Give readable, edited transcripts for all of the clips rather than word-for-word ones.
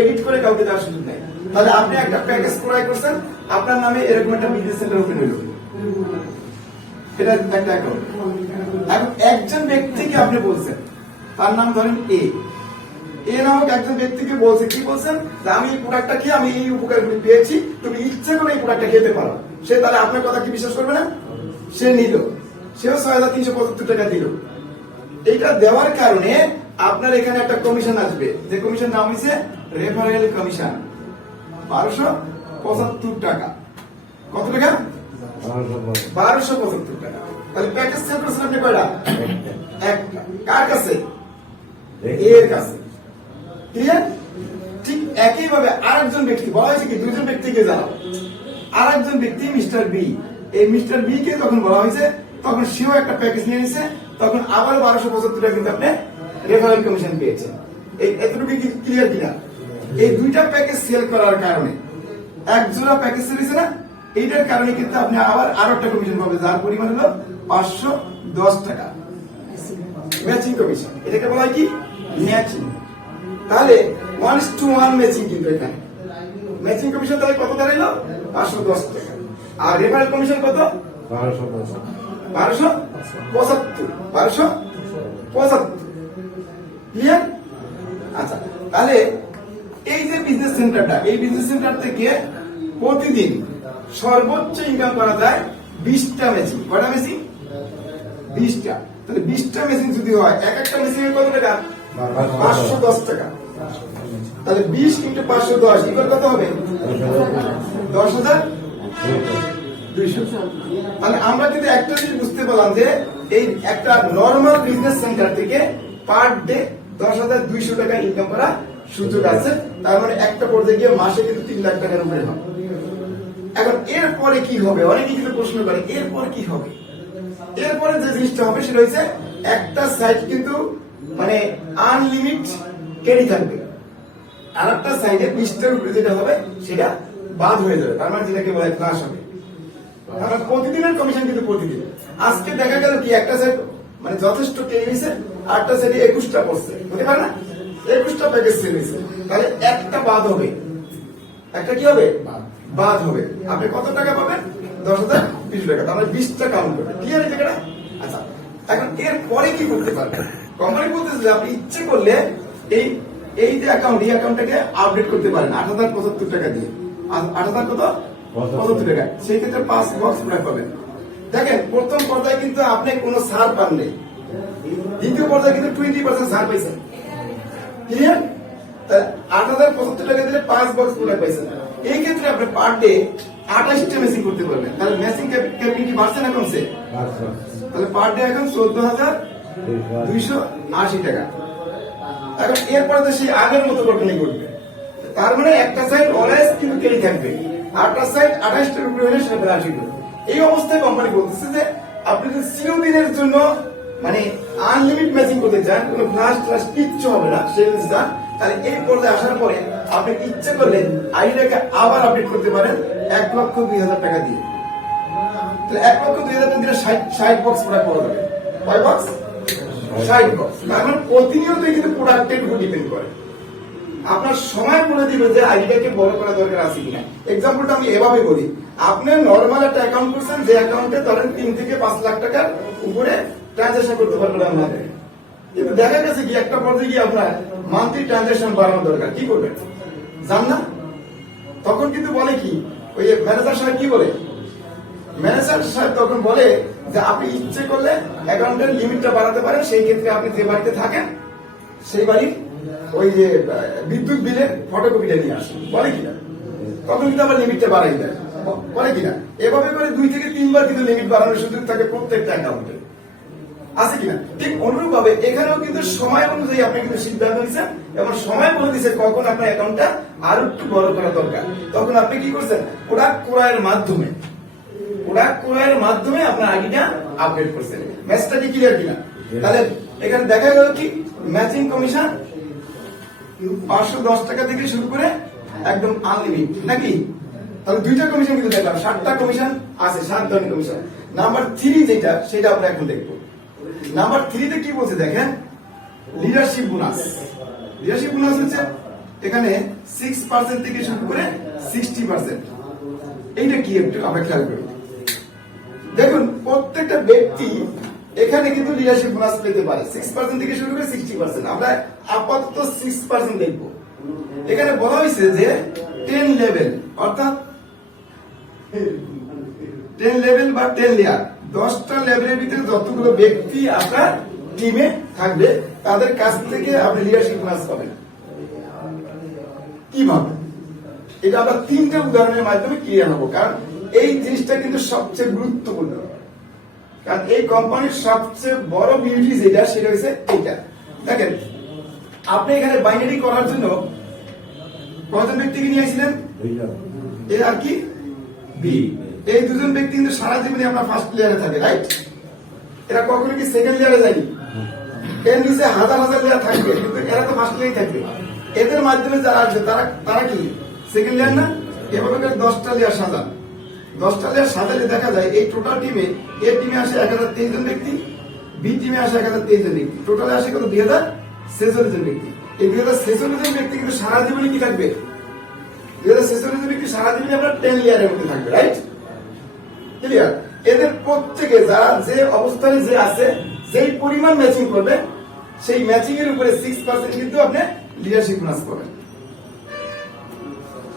Edit করে কাউকে দেওয়ার সুযোগ নেই। তাহলে আপনি একটা প্যাকেজ ক্রয় করছেন, আপনার নামে এরকম একটা বিজনেস সেন্টার ওপেন হইল, এটা একটা অ্যাকাউন্ট। এখন একজন ব্যক্তিকে আপনি বলছেন, তার নাম ধরেন এ নামক একজন ব্যক্তিকে বলছে, কি বলছেন যে আমি এই প্রোডাক্টটা খেয়ে আমি এই উপকারগুলি পেয়েছি, তুমি ইচ্ছে করে এই প্রোডাক্টটা খেতে পারো। সে তাহলে আপনার কথা কি বিশ্বাস করবে না? সে নিল, সেও ৬,৩৭৫ টাকা দিল। এইটা দেওয়ার কারণে আপনার এখানে একটা কমিশন আসবে, যে কমিশন নাম হয়েছে রেফারেল কমিশন, ১২৭৫ টাকা। কত টাকা? ১২৭৫ টাকা। তাহলে প্যাকেজ সেল করছেন আপনি কয়টা? একটা। কার কাছে? এর কাছে। ক্লিয়ার? ঠিক একইভাবে আরেকজন ব্যক্তি, বলা হয়েছে কি দুইজন ব্যক্তিকে জানাও, আরেকজন ব্যক্তি মিস্টার বি, এই মিস্টার বি কে যখন বলা হয়েছে তখন সেও একটা প্যাকেজ নিয়ে নিছে, তখন আবার ১২৭৫ টাকা কিন্তু আপনি রেফারেল কমিশন পেয়েছেন। এই এতটুকু কি ক্লিয়ার কিনা? এই দুইটা প্যাকেজ সেল করার কারণে, এক জোড়া প্যাকেজ সেল হয়েছে না, এইটার কারণে কিন্তু আপনি আবার আরো একটা কমিশন পাবেন, যার পরিমাণ হলো ৫১০ টাকা ম্যাচিং কমিশন। এটাকে বলা হয় কি? ম্যাচিং। তাহলে 1:1 ম্যাচিং, কিন্তু এখানে ম্যাচিং কমিশন তাহলে কত দাঁড়াইলো? ৫১০ টাকা। আর রেফারেল কমিশন কত? ১২৭৫। ক্লিয়ার? আচ্ছা, তাহলে এই যে বিজনেস সেন্টারটা, এই বিজনেস সেন্টার থেকে প্রতিদিন সর্বোচ্চ ইনকাম করা যায় ২০টা মেশিন। কয়টা মেশিন? ২০টা। তাহলে ২০টা মেশিন যদি হয়, এক একটা মেশিনের কত টাকা? ৫১০ টাকা। তাহলে ২০ × ৫১০ ইকুয়াল কত হবে? ১০,২০০। তাহলে আমরা কিন্তু একটা জিনিস বুঝতে পারলাম যে এই একটা নরমাল বিজনেস সেন্টার থেকে পার ডে ১০,২০০ টাকা ইনকাম করা সুযোগ আছে। তার মানে একটা পর্যায়ে গিয়ে মাসে কিন্তু ৩ লাখ টাকার উপরে হবে। এখন এরপরে কি হবে? অনেকে কিন্তু প্রশ্ন করে এরপর কি হবে। এরপরে যে জিনিসটা হবে সেটা হচ্ছে একটা সাইট কিন্তু মানে আনলিমিট ক্যারি থাকবে, আর একটা সাইডে ২০টার উপরে যেটা হবে সেটা বাদ হয়ে যাবে। তার মানে যেটাকে বলা হয় ক্লাস হবে। কারণ প্রতিদিনের কমিশন কিন্তু প্রতিদিন। আজকে দেখা গেল কি একটা সাইড মানে যথেষ্ট ক্যারি হয়েছে, আরটা সাইডে ২১টা পড়ছে, হতে পারে না? ২১টা প্যাকেজ সেল হয়েছে, তাহলে একটা বাদ হবে। একটা কি হবে? বাদ হবে। আপনি কত টাকা পাবেন? ১০,২০০ টাকা। তাহলে ২০টা কাউন্ট করবে। ক্লিয়ার এই জায়গাটা? আচ্ছা, এখন এর পরে কি করতে পারবেন? কোম্পানি বলতেছে যে আপনি ইচ্ছে করলে এই যে অ্যাকাউন্ট, এই অ্যাকাউন্টটাকে আপডেট করতে পারেন ৮,০৭৫ টাকা দিয়ে। ৮,০০০ কত? ৭৫ টাকা। সেই ক্ষেত্রে ৫ বক্স প্রোডাক্ট পাবেন। দেখেন, প্রথম পর্যায়ে কিন্তু আপনি কোনো ছাড় পান নেই, দ্বিতীয় পর্যায়ে কিন্তু 20% ছাড় পাইছেন। ক্লিয়ার? ৮,০৭৫ টাকা দিলে ৫ বক্স প্রোডাক্ট পাইছেন। এই ক্ষেত্রে আপনি পার ডে ২৮টা মেশিন করতে পারবেন। তাহলে মেশিন ক্যাপাবিলিটি বাড়ছে না কমছে? তাহলে পার ডে এখন ১৪,২৮০ টাকা। এখন এরপরে তো সেই আগের মতো ঘটনাই ঘটবে। তার মানে একটা সাইড অলওয়েজ কিন্তু ক্যারি থাকবে, আরটা সাইড ২৮টার উপরে হলে সেটা ৮০ টাকা। এই অবস্থায় কোম্পানি বলতেছে যে আপনি যদি চিরদিনের জন্য মানে আনলিমিট ম্যাচিং করতে চান, কোনো ফ্লাশ ফ্লাশ কিচ্ছু হবে না, সে যদি চান, তাহলে এই পর্যায়ে আসার পরে আপনি ইচ্ছে করলে আইডিটাকে আবার আপডেট করতে পারেন ১,০২,০০০ টাকা দিয়ে। তাহলে ১,০২,০০০ টাকা দিলে ৬০ বক্স প্রোডাক্ট পাওয়া যাবে। কয় বক্স? ৬০ বক্স। কারণ প্রতিনিয়ত কিন্তু প্রোডাক্টের উপর ডিপেন্ড করে। আপনার সময় বলে দিবে যে আইডিটাকে বড় করা দরকার আছে কিনা। এক্সাম্পলটা আমি এভাবে বলি, আপনি নরমাল একটা অ্যাকাউন্ট করছেন, যে অ্যাকাউন্টে ধরেন ৩ থেকে ৫ লাখ টাকার উপরে ট্রানজাকশন করতে পারবেন আপনাদের, কিন্তু দেখা গেছে কি একটা পর্যায়ে গিয়ে আপনার মান্থলি ট্রানজাকশন বাড়ানো দরকার। কি করবেন জান না? তখন কিন্তু বলে কি, ওই ম্যানেজার সাহেব কি বলে, ম্যানেজার সাহেব তখন বলে যে আপনি ইচ্ছে করলে অ্যাকাউন্টের লিমিটটা বাড়াতে পারেন। সেই ক্ষেত্রে আপনি যে বাড়িতে থাকেন সেই বাড়ির ওই যে বিদ্যুৎ বিলের ফটোকপিটা নিয়ে আসেন, বলে কিনা? তখন কিন্তু আবার লিমিটটা বাড়াই দেয়, বলে কিনা? এভাবে করে ২ থেকে ৩ বার কিন্তু লিমিট বাড়ানোর সুযোগ থাকে প্রত্যেকটা অ্যাকাউন্টে, আছে কিনা? ঠিক অনুরূপভাবে এখানেও কিন্তু সময় অনুযায়ী আপনি কিন্তু সিদ্ধান্ত নিচ্ছেন এবং সময় বলে দিচ্ছে কখন আপনার অ্যাকাউন্টটা আরো একটু বড় করা দরকার। তখন আপনি কি করছেন? প্রোডাক্ট ক্রয়ের মাধ্যমে আপনার আইডিটা আপডেট করছেন। ম্যাচটা কি ক্লিয়ার কিনা? তাহলে এখানে দেখা গেল কি ম্যাচিং কমিশন ৫১০ টাকা থেকে শুরু করে একদম আনলিমিট, নাকি? তাহলে ২টা কমিশন কিন্তু দেখলাম, ৭টা কমিশন আছে, ৭ ধরনের কমিশন। নাম্বার 3 যেটা, সেটা আমরা এখন দেখবো। নাম্বার 3 তে কি বলছে দেখেন, লিডারশিপ বোনাস। লিডারশিপ বোনাস হচ্ছে এখানে 6% থেকে শুরু করে 60%। এইটা কি একটু আমরা খেয়াল করি। দেখুন প্রত্যেকটা ব্যক্তি এখানে কিন্তু লিডারশিপ বোনাস পেতে পারে 6% থেকে শুরু করে 60%। আমরা আপাতত 6% দেখবো। এখানে বলা হয়েছে যে 10 লেভেল অর্থাৎ 10 লেভেল বা 10 লেয়ার, 10টা লেভেলের ভিতরে যতগুলো ব্যক্তি আপনার টিমে থাকবে তাদের কাছ থেকে আপনি লিডারশিপ বোনাস পাবেন। কিভাবে? এটা আমরা 3টে উদাহরণের মাধ্যমে ক্লিয়ার হবো, কারণ এই জিনিসটা কিন্তু সবচেয়ে গুরুত্বপূর্ণ। কারণ এই কোম্পানির সবচেয়ে বড় বিউটি যেটা সেটা হচ্ছে এটা। দেখেন আপনি এখানে বাইনারি করার জন্য কয়জন ব্যক্তিকে নিয়ে আসছিলেন? এ আর কি বি। এই দুজন ব্যক্তি কিন্তু সারা জীবনে আমরা ফার্স্ট লেয়ারে থাকে, রাইট? এরা কখনো কি সেকেন্ড লেয়ারে যায়নি? এর নিচে হাজার হাজার লেয়ার থাকবে, কিন্তু এরা তো ফার্স্ট লেয়ারে থাকবে। এদের মাধ্যমে যারা আসবে তারা কি সেকেন্ড লেয়ার না? এভাবে 10টা লেয়ার সাজান। 10টা লেয়ার সাজালে দেখা যায় এই টোটাল টিমে এ টিমে আসে 1023 জন ব্যক্তি, বি টিমে আসে 1023 জন ব্যক্তি, টোটালে আসে কত? 2046 জন ব্যক্তি। এই 2046 জন ব্যক্তি কিন্তু সারা জীবনে কি থাকবে? 2046 জন ব্যক্তি সারা জীবনে আপনার 10 লেয়ারের মধ্যে থাকবে, রাইট? ক্লিয়ার? এদের প্রত্যেকে যারা যে অবস্থানে যে আছে, যেই পরিমাণ ম্যাচিং করবে সেই ম্যাচিং এর উপরে 6% কিন্তু আপনি লিডারশিপ বোনাস পাবেন।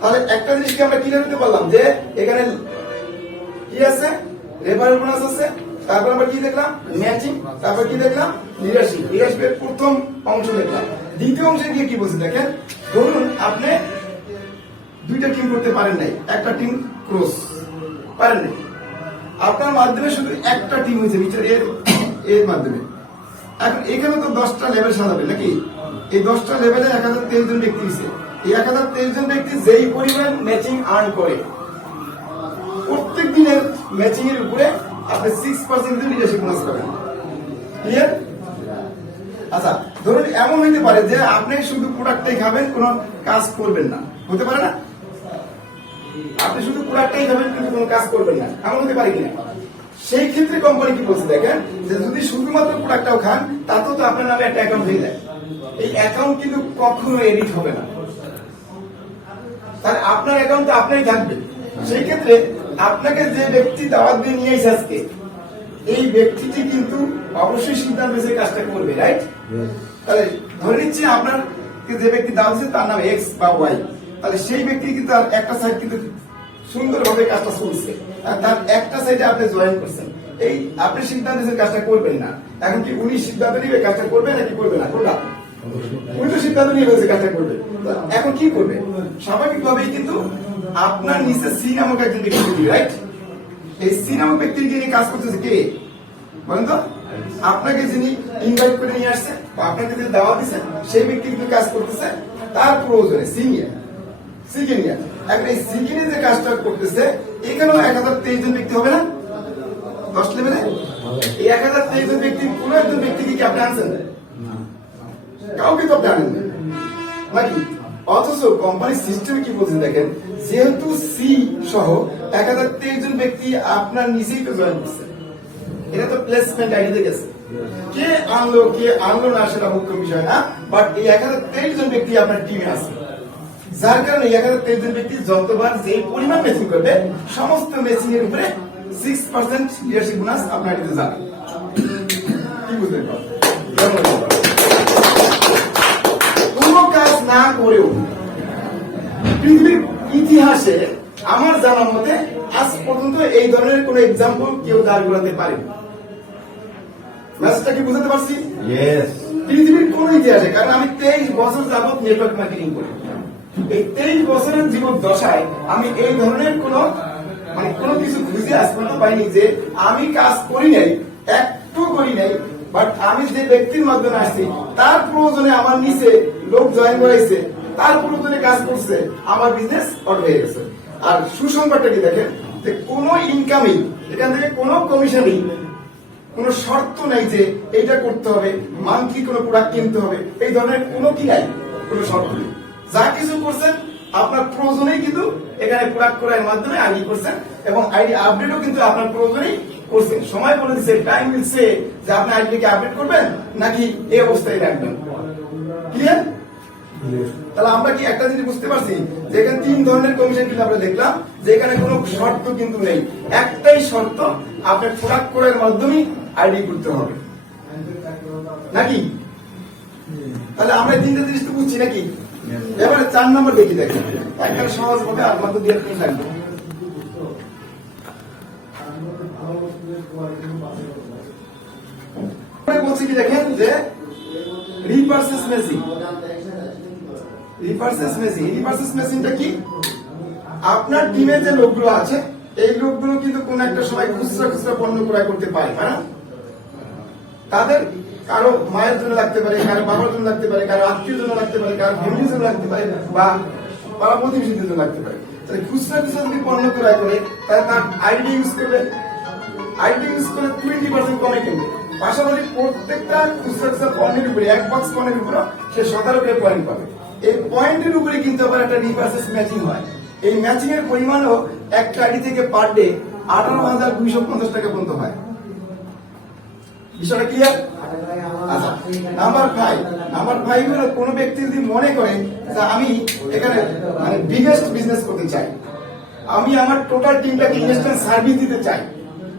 তাহলে একটা জিনিসকে আমরা ক্লিয়ার করতে পারলাম যে এখানে কি আছে? রেফারেল বোনাস আছে, তারপর আমরা কি দেখলাম? ম্যাচিং, তারপর কি দেখলাম? লিডারশিপ। লিডারশিপের প্রথম অংশ দেখলাম। দ্বিতীয় অংশে গিয়ে কি বলছে দেখেন, ধরুন আপনি 2টা টিম করতে পারেন নাই, একটা টিম ক্রস পারেন নাই, আপনার মাধ্যমে শুধু একটা টিম হয়েছে বিচার এর মাধ্যমে। এখন এখানে তো 10টা লেভেল সাজাবে নাকি? এই 10টা লেভেলে 1023 জন ব্যক্তি আছে। এই 1023 জন ব্যক্তি যেই পরিমাণ ম্যাচিং আর্ন করে প্রত্যেক দিনের ম্যাচিং এর উপরে আপনি 6% লিডারশিপ বোনাস পাবেন। ক্লিয়ার? আচ্ছা ধরুন এমন হইতে পারে যে আপনি শুধু প্রোডাক্টটাই খাবেন, কোনো কাজ করবেন না, হতে পারে না? আপনি শুধু প্রোডাক্টটাই খাবেন কিন্তু কোনো কাজ করবেন না, এমন হতে পারে কিনা? সেই ক্ষেত্রে কোম্পানি কি বলছে দেখেন, যে যদি শুধুমাত্র প্রোডাক্টটাও খান তাতেও তো আপনার নামে একটা অ্যাকাউন্ট হয়ে যায়। এই অ্যাকাউন্ট কিন্তু কখনো এডিট হবে না, তার আপনার অ্যাকাউন্ট আপনারই থাকবে। সেই ক্ষেত্রে আপনাকে যে ব্যক্তি দাওয়াত দিয়ে নিয়ে এসে আজকে, এই ব্যক্তিটি কিন্তু অবশ্যই সিদ্ধান্ত নিয়ে কাজটা করবে, রাইট? তাহলে ধরে নিচ্ছি আপনার যে ব্যক্তি দাওয়াত দিয়েছে তার নাম এক্স বা ওয়াই, তাহলে সেই ব্যক্তি কিন্তু তার একটা সাইড কিন্তু সুন্দরভাবে কাজটা চলছে, আর তার একটা সাইডে আপনি জয়েন করছেন। এই আপনি সিদ্ধান্ত নিয়ে কাজটা করবেন না, এখন কি উনি সিদ্ধান্ত নিবে কাজটা করবে নাকি করবে না? কোনটা? উনি তো সিদ্ধান্ত নিয়ে বলছে কাজটা করবে। এখন কি করবে? স্বাভাবিকভাবেই কিন্তু আপনার নিচে সি নামক একজন ব্যক্তি, রাইট? এই সি নামক ব্যক্তিকে নিয়ে কাজ করতেছে কে বলেন তো? আপনাকে যিনি ইনভাইট করে নিয়ে আসছে বা আপনাকে যে দাওয়াত দিচ্ছেন সেই ব্যক্তি কিন্তু কাজ করতেছে তার প্রয়োজনে, সিনিয়র সিকে নিয়ে। এখন এই সিকে নিয়ে যে কাজটা করতেছে এখানেও 1023 জন ব্যক্তি হবে না 10 লেভেলে? এই 1023 জন ব্যক্তি কোন একজন ব্যক্তিকে কি আপনি আনছেন? কাউকে তো আপনি আনেন নাকি? অথচ কোম্পানির সিস্টেমে কি বলছে দেখেন, যেহেতু সি সহ 1023 জন ব্যক্তি আপনার নিচেই তো জয়েন করছে, এটা তো প্লেসমেন্ট আইডিতে গেছে। কে আনলো না সেটা মুখ্য বিষয় না, বাট এই 1023 জন ব্যক্তি আপনার টিমে আছে, যার কারণে 1023 জন ব্যক্তি যতবার যে পরিমাণ ম্যাচিং করবে সমস্ত ম্যাচিং এর উপরে 6% লিডারশিপ বোনাস আপনার দিতে যাবে। কি বুঝতে পারবেন? কোনো কাজ না করেও পৃথিবীর ইতিহাসে আমার জানার মতে আজ পর্যন্ত এই ধরনের কোন এক্সাম্পল কেউ দাঁড় করাতে পারে। ম্যাচটা কি বুঝতে পারছি? পৃথিবীর কোন ইতিহাসে, কারণ আমি 23 বছর যাবত নেটওয়ার্ক মার্কেটিং করি, এই 23 বছরের জীবন দশায় আমি এই ধরনের কোনো কিছু খুঁজে আজ পর্যন্ত পাইনি যে আমি কাজ করি নাই, একটু করি নাই, বাট আমি যে ব্যক্তির মাধ্যমে আসছি তার প্রয়োজনে আমার নিচে লোক জয়েন করাইছে, তার প্রয়োজনে কাজ করছে, আমার বিজনেস অর্ডার হয়ে গেছে। আর সুসংবাদটা কি দেখেন, যে কোনো ইনকামই, এখান থেকে কোনো কমিশনই, কোনো শর্ত নাই যে এইটা করতে হবে, মান্থলি কোনো প্রোডাক্ট কিনতে হবে, এই ধরনের কোনো কি নাই, কোনো শর্ত নেই। যা কিছু করছেন আপনার প্রয়োজনেই কিন্তু এখানে প্রোডাক্ট করার মাধ্যমে আইডি করছেন, এবং আইডি আপডেটও কিন্তু আপনার প্রয়োজনেই করছেন। সময় বলে দিচ্ছে, টাইম মিলছে যে আপনি আইডিকে আপডেট করবেন নাকি এই অবস্থায় রাখবেন। ক্লিয়ার? তাহলে আমরা কি একটা জিনিস বুঝতে পারছি যে এখানে 3 ধরনের কমিশন কিন্তু আমরা দেখলাম যে এখানে কোনো শর্ত কিন্তু নেই, একটাই শর্ত, আপনার প্রোডাক্ট কোডের মাধ্যমে আইডি করতে হবে নাকি? তাহলে আমরা 3টা জিনিস তো বুঝছি নাকি? এবারে 4 নম্বর দেখি, দেখেন একটা সহজ ভাবে আর মাত্র দিয়ে থাকবে। বলছি কি দেখেন যে রিপারচেজ মেশিন। রিপারচেজ মেশিনটা কি? আপনার টিমে যে লোকগুলো আছে এই লোকগুলো কিন্তু কোন একটা সময় খুচরা পণ্য ক্রয় করতে পারে না? তাদের কারো মায়ের জন্য লাগতে পারে, কারো বাবার জন্য লাগতে পারে, কারো আত্মীয় জন্য লাগতে পারে, কারো ফ্যামিলির জন্য লাগতে পারে, বা পাড়া প্রতিবেশীর জন্য লাগতে পারে। তাহলে খুচরা যদি পণ্য ক্রয় করে তাহলে তার আইডি ইউজ করলে 20% কমে কিনবে। পাশাপাশি প্রত্যেকটা খুচরা পণ্যের উপরে 1 বক্স পণ্যের উপরে সে 17 করে পয়েন্ট পাবে। এই পয়েন্টের উপরে কিন্তু আবার একটা রিপারচেজ ম্যাচিং হয়। এই ম্যাচিং এর পরিমাণও একটা আইডি থেকে পার ডে 18,250 টাকা পর্যন্ত হয়। বিষয়টা ক্লিয়ার? আচ্ছা, নাম্বার 5 হলো কোন ব্যক্তি যদি মনে করে যে আমি এখানে মানে বিগেস্ট বিজনেস করতে চাই, আমি আমার টোটাল টিমটাকে ইনস্ট্যান্ট সার্ভিস দিতে চাই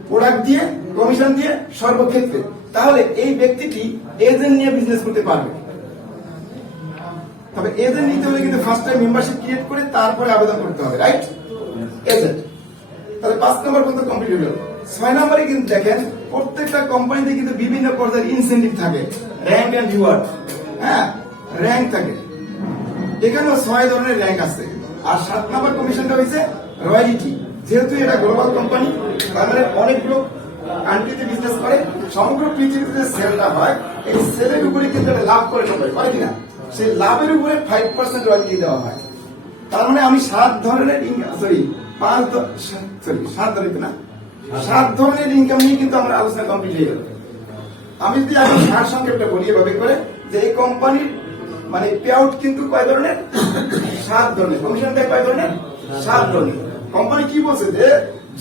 প্রোডাক্ট দিয়ে, কমিশন দিয়ে সর্বক্ষেত্রে, তাহলে এই ব্যক্তিটি এজেন্ট নিয়ে বিজনেস করতে পারবে। তবে এজেন্ট নিতে হলে কিন্তু ফার্স্ট টাইম মেম্বারশিপ ক্রিয়েট করে তারপরে আবেদন করতে হবে, রাইট? এজেন্ট। তাহলে 5 নম্বর পর্যন্ত কমপ্লিট হলো। 6 নম্বরে কিন্তু দেখেন প্রত্যেকটা কোম্পানিতে কিন্তু বিভিন্ন পর্যায়ের ইনসেন্টিভ থাকে, র‍্যাঙ্ক এন্ড রিওয়ার্ড। হ্যাঁ, র‍্যাঙ্ক থাকে, এখানেও 6 ধরনের র‍্যাঙ্ক আছে। আর 7 নম্বর কমিশনটা হইছে রয়্যালিটি। যেহেতু এটা গ্লোবাল কোম্পানি, তার মানে অনেকগুলো কান্ট্রিতে বিজনেস করে, সমগ্র পৃথিবীতে সেলটা হয়, এই সেলের উপরে কিন্তু একটা লাভ করে সবাই, হয় কিনা? সেই লাভের উপরে 5% রয়্যালিটি দেওয়া হয়। তার মানে আমি 7 ধরনের সাত ধরনের ইনকাম নিয়ে কিন্তু আমার আলোচনা কমপ্লিট হয়ে গেল। আমি যদি আগে সার সংক্ষেপটা বলি এভাবে করে যে এই কোম্পানির মানে পে আউট কিন্তু কয় ধরনের? 7 ধরনের। কমিশন দেয় কয় ধরনের? 7 ধরনের। কোম্পানি কি বলছে যে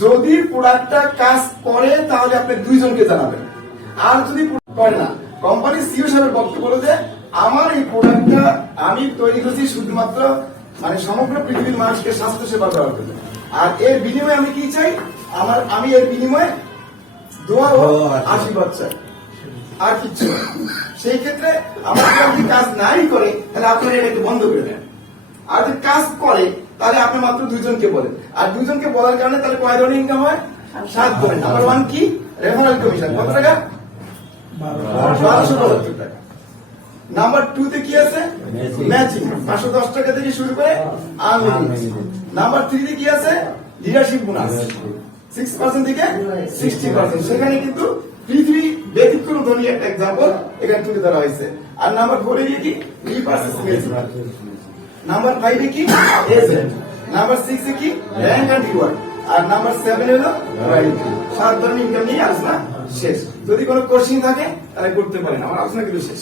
যদি প্রোডাক্টটা কাজ করে তাহলে আপনি 2 জনকে জানাবেন, আর যদি করে না, কোম্পানির সিইও সাহেবের বক্তব্য হলো যে আমার এই প্রোডাক্টটা আমি তৈরি করছি শুধুমাত্র মানে সমগ্র পৃথিবীর মানুষকে স্বাস্থ্য সেবা দেওয়ার জন্য, আর এর বিনিময়ে আমি কি চাই? আমি এর বিনিময়ে দোয়া ও আশীর্বাদ চাই, আর কিচ্ছু না। সেই ক্ষেত্রে আমার যদি কাজ নাই করে তাহলে আপনারা এটা বন্ধ করে দেন, আর যদি কাজ করে তাহলে আপনি মাত্র 2 জনকে বলেন, আর 2 জনকে বলার কারণে তাহলে কয় ধরনের ইনকাম হয়? 7 ধরনের। নাম্বার 1 কি? Referral commission. কত টাকা? 1275 টাকা। নাম্বার 2 তে কি আছে? ম্যাচিং, 510 টাকা থেকে শুরু করে আনলিমিটেড। নাম্বার 3 তে কি আছে? লিডারশিপ বোনাস, 6% থেকে 60%। সেখানে কিন্তু পৃথিবী ব্যতিক্রম ধরনের একটা एग्जांपल এখানে তুলে ধরা হয়েছে। আর নাম্বার 4 এ কি? রিপারচেজ মেশিন। নাম্বার 5 এ কি? এজেন্ট। নাম্বার 6 এ কি? Rank and reward. আর নাম্বার 7 হলো রয়্যালিটি। 7 ধরনের ইনকাম নিয়ে আলোচনা শেষ। যদি কোনো কোশ্চেন থাকে তাহলে করতে পারেন, আমার আলোচনা কিন্তু শেষ।